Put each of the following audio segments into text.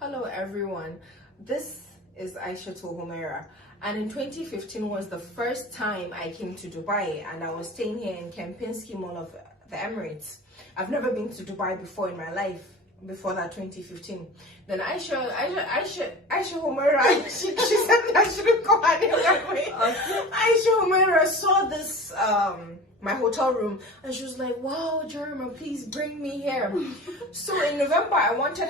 Hello everyone, this is Aisha Humaira, and in 2015 was the first time I came to Dubai, and I was staying here in Kempinski Mall of the Emirates. I've never been to Dubai before in my life, before that 2015. Then Aisha Humaira, she said I shouldn't go anywhere. Okay. Aisha Humaira saw this my hotel room, and she was like, wow, Jarumar, please bring me here. So in November I wanted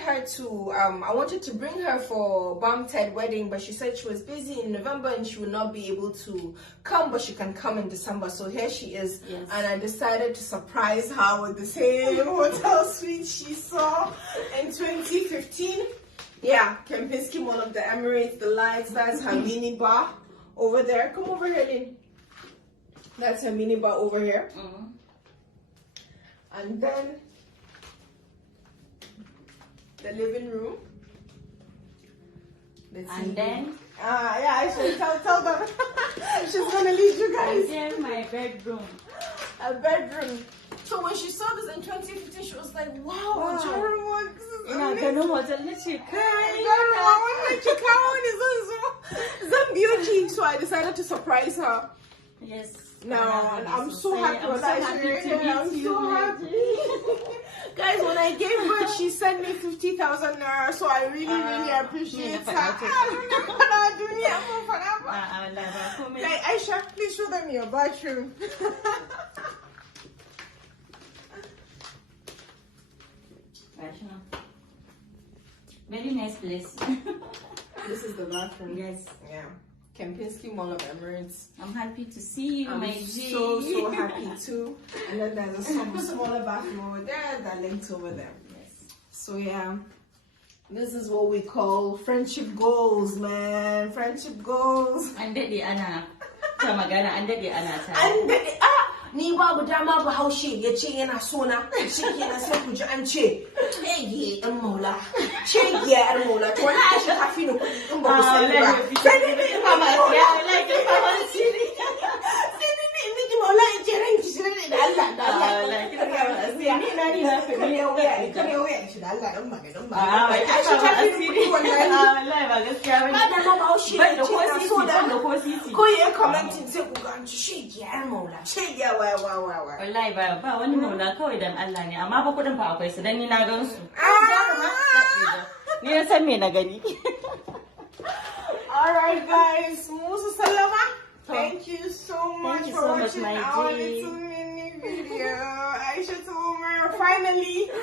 to bring her for Ted wedding, but she said she was busy in November and she would not be able to come, but she can come in December. So here she is. Yes. And I decided to surprise her with the same hotel suite she saw in 2015. Yeah, Kempinski Mall of the Emirates, the lights, that's her mini bar over there. Come over here, Lynn. That's her mini bar over here. And then the living room. And then yeah, I should tell them. She's gonna lead you guys. And then my bedroom. A bedroom. So when she saw this in 2015, she was like, wow. Jarumar, this is amazing. So I decided to surprise her. Yes. No, I'm so happy. I'm so happy. Guys, when I gave birth, she sent me 50,000 naira, so I really appreciate her. Okay, Aisha, please show them your bathroom. Very nice place. This is the bathroom. Yes. Yeah. Kempinski Mall of Emirates. I'm happy to see you, my G. So happy too. And then there's some smaller bathroom over there that links over there. Yes. So yeah, this is what we call friendship goals, man. Friendship goals. And the Anna. Tamagana, and the Anna. And ni babu dama Bahaushe ya ce yana sona, shi kenan sai ku ji an ce ege ɗan maula, shege yar maula, to wani Aisha ta fi ni kuɗi in ba ku sani ba. Sai ni in ba ma ya like in ba ma siri. Sai ni in miki maula in ce ranki shi da Allah da Allah. Ni na kare wuya shi da Allah dan maganin ba. Aisha ta fi ni kuɗi wallahi. Wallahi ba gaskiya bane. Ba da ma Bahaushe ya ce yana sona. Ko sisi. Ko ya commenting sai ku ga an ci shege yar maula, shege wallahi ba wani maula kawai dan Allah ne, amma ba kudin fa akwai su dan ni na gan su. Ni na san me na gani. Alright guys, musu salama. Thank you so much for watching our little mini video. Aisha Humaira, finally